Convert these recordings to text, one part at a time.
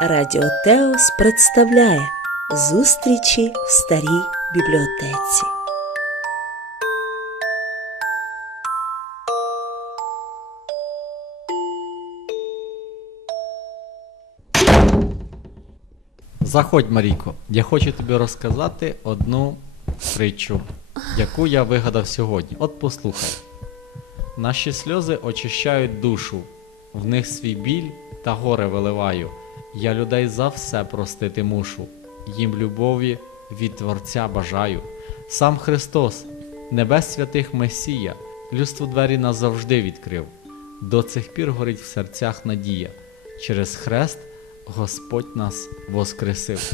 Радіо Теос представляє зустрічі в старій бібліотеці. Заходь, Марійко, я хочу тобі розказати одну притчу, яку я вигадав сьогодні. От послухай. Наші сльози очищають душу, в них свій біль та горе виливаю. Я людей за все простити мушу, їм любові від Творця бажаю. Сам Христос, небес святих Месія, людству двері назавжди відкрив. До цих пір горить в серцях надія. Через хрест Господь нас воскресив.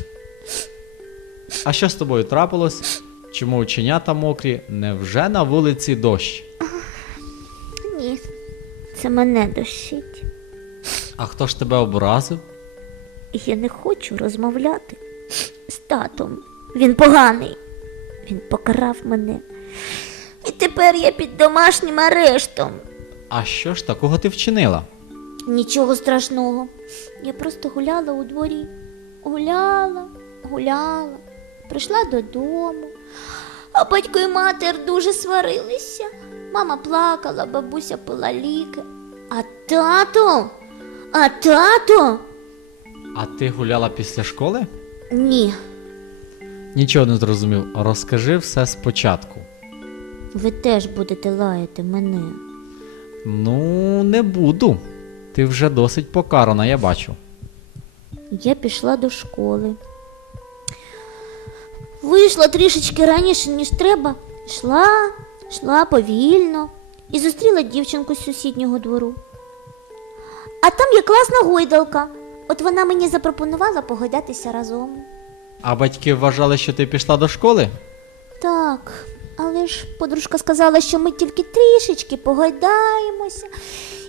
А що з тобою трапилось? Чому оченята мокрі? Невже на вулиці дощ? Ні, це мене дощить. А хто ж тебе образив? Я не хочу розмовляти з татом. Він поганий. Він покарав мене. І тепер я під домашнім арештом. А що ж такого ти вчинила? Нічого страшного. Я просто гуляла у дворі. Гуляла, гуляла, прийшла додому. А батько і матір дуже сварилися. Мама плакала, бабуся пила ліки. А тато? А тато? А ти гуляла після школи? Ні. Нічого не зрозумів. Розкажи все спочатку. Ви теж будете лаяти мене. Ну, не буду. Ти вже досить покарана, я бачу. Я пішла до школи. Вийшла трішечки раніше, ніж треба. Йшла, йшла повільно і зустріла дівчинку з сусіднього двору. А там є класна гойдалка. От вона мені запропонувала погойдатися разом. А батьки вважали, що ти пішла до школи? Так, але ж подружка сказала, що ми тільки трішечки погойдаємося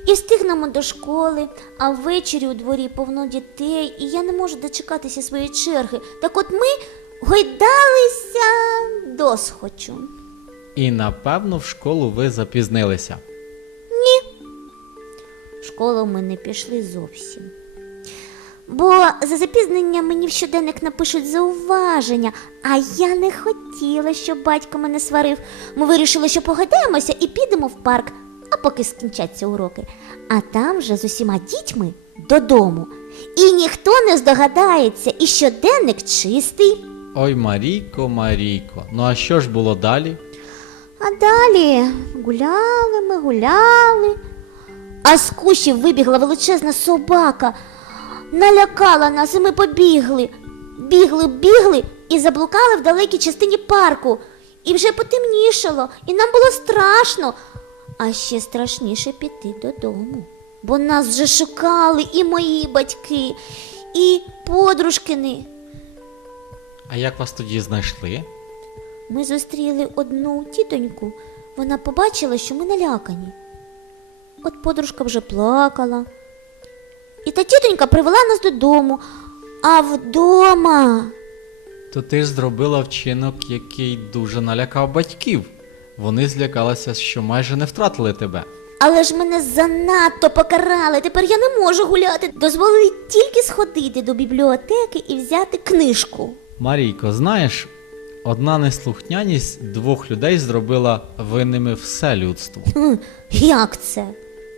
і встигнемо до школи, а ввечері у дворі повно дітей, і я не можу дочекатися своєї черги. Так от ми гойдалися досхочу. І напевно в школу ви запізнилися. Ні. В школу ми не пішли зовсім. Бо за запізнення мені в щоденник напишуть зауваження, а я не хотіла, щоб батько мене сварив. Ми вирішили, що погадаємося і підемо в парк, а поки скінчаться уроки. А там вже з усіма дітьми додому. І ніхто не здогадається, і щоденник чистий. Ой, Марійко, Марійко. Ну а що ж було далі? А далі гуляли ми, гуляли. А з кущів вибігла величезна собака, налякала нас, і ми побігли. Бігли, бігли і заблукали в далекій частині парку. І вже потемнішало, і нам було страшно. А ще страшніше піти додому. Бо нас вже шукали і мої батьки, і подружкини. А як вас тоді знайшли? Ми зустріли одну тітоньку. Вона побачила, що ми налякані. От подружка вже плакала. І та тітонька привела нас додому. А вдома. То ти ж зробила вчинок, який дуже налякав батьків. Вони злякалися, що майже не втратили тебе. Але ж мене занадто покарали. Тепер я не можу гуляти. Дозволили тільки сходити до бібліотеки і взяти книжку. Марійко, знаєш, одна неслухняність двох людей зробила винними все людство. Хм, як це?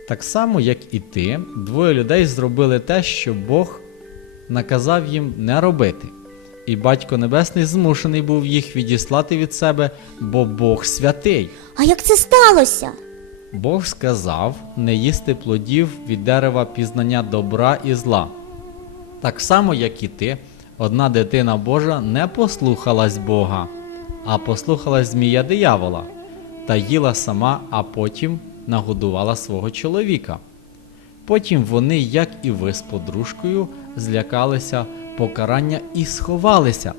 Так само, як і ти, двоє людей зробили те, що Бог наказав їм не робити. І Батько Небесний змушений був їх відіслати від себе, бо Бог святий. А як це сталося? Бог сказав не їсти плодів від дерева пізнання добра і зла. Так само, як і ти, одна дитина Божа не послухалась Бога, а послухалась змія диявола та їла сама, а потім нагодувала свого чоловіка. Потім вони, як і ви з подружкою, злякалися покарання і сховалися.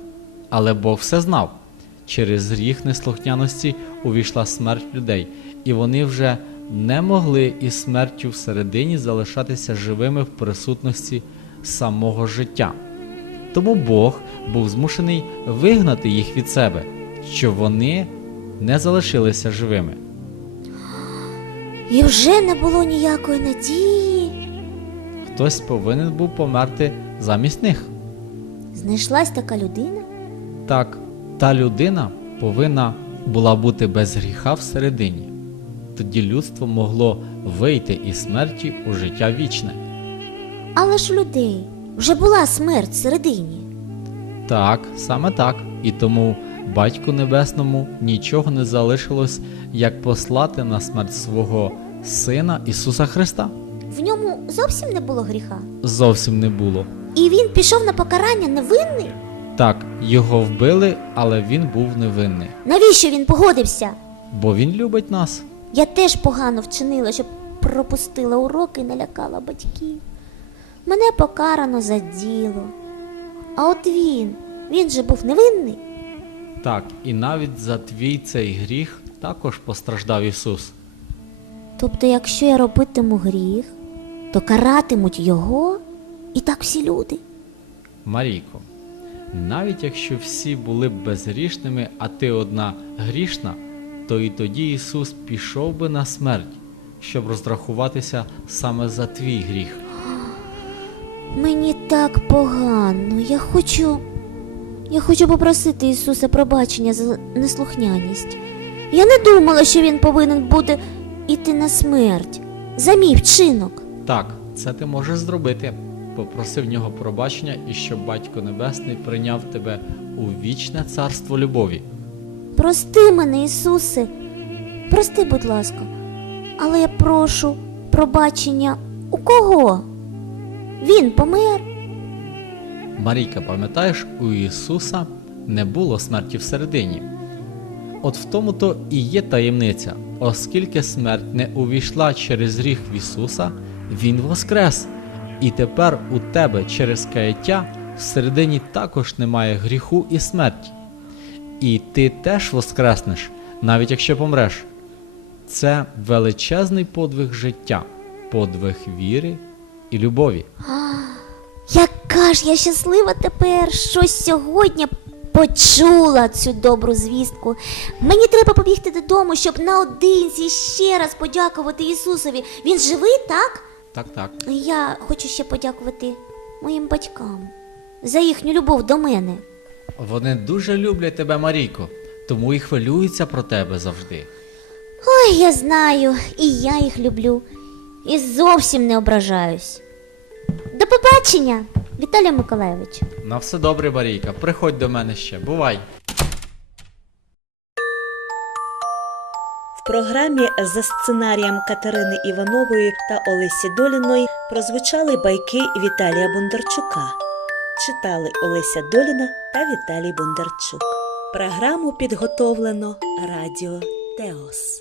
Але Бог все знав. Через гріх неслухняності увійшла смерть людей, і вони вже не могли із смертю всередині залишатися живими в присутності самого життя. Тому Бог був змушений вигнати їх від себе, щоб вони не залишилися живими. І вже не було ніякої надії. Хтось повинен був померти замість них. Знайшлась така людина? Так, та людина повинна була бути без гріха всередині. Тоді людство могло вийти із смерті у життя вічне. Але ж у людей вже була смерть всередині. Так, саме так. І тому Батьку Небесному нічого не залишилось, як послати на смерть свого Сина Ісуса Христа. В ньому зовсім не було гріха. Зовсім не було. І він пішов на покарання невинний. Так, його вбили, але він був невинний, Навіщо він погодився? бо він любить нас. Я теж погано вчинила, що пропустила уроки і налякала батьків. Мене покарано за діло. А от він, він же був невинний. Так, і навіть за твій цей гріх також постраждав Ісус. Тобто, якщо я робитиму гріх, то каратимуть його і так всі люди. Марійко, навіть якщо всі були б безгрішними, а ти одна грішна, то і тоді Ісус пішов би на смерть, щоб розрахуватися саме за твій гріх. Мені так погано. Я хочу. Я хочу попросити Ісуса пробачення за неслухняність. Я не думала, що він повинен буде іти на смерть за мій вчинок. Так, це ти можеш зробити. Попроси в нього пробачення і щоб Батько Небесний прийняв тебе у вічне царство любові. Прости мене, Ісусе, прости, будь ласка. Але я прошу пробачення у кого? Він помер. Марійка, пам'ятаєш, у Ісуса не було смерті всередині. От в тому то і є таємниця, оскільки смерть не увійшла через гріх в Ісуса, Він воскрес. І тепер у тебе через каяття всередині також немає гріху і смерті. І ти теж воскреснеш, навіть якщо помреш. Це величезний подвиг життя, подвиг віри і любові. Яка ж я щаслива тепер, що сьогодні почула цю добру звістку. Мені треба побігти додому, щоб наодинці ще раз подякувати Ісусові. Він живий, так? Так, так. Я хочу ще подякувати моїм батькам за їхню любов до мене. Вони дуже люблять тебе, Марійко, тому і хвилюються про тебе завжди. Ой, я знаю, і я їх люблю. І зовсім не ображаюсь. До побачення, Віталій Миколайович. На все добре, Марійка. Приходь до мене ще. Бувай. В програмі за сценарієм Катерини Іванової та Олесі Доліної прозвучали байки Віталія Бондарчука. Читали Олеся Доліна та Віталій Бондарчук. Програму підготовлено Радіо Теос.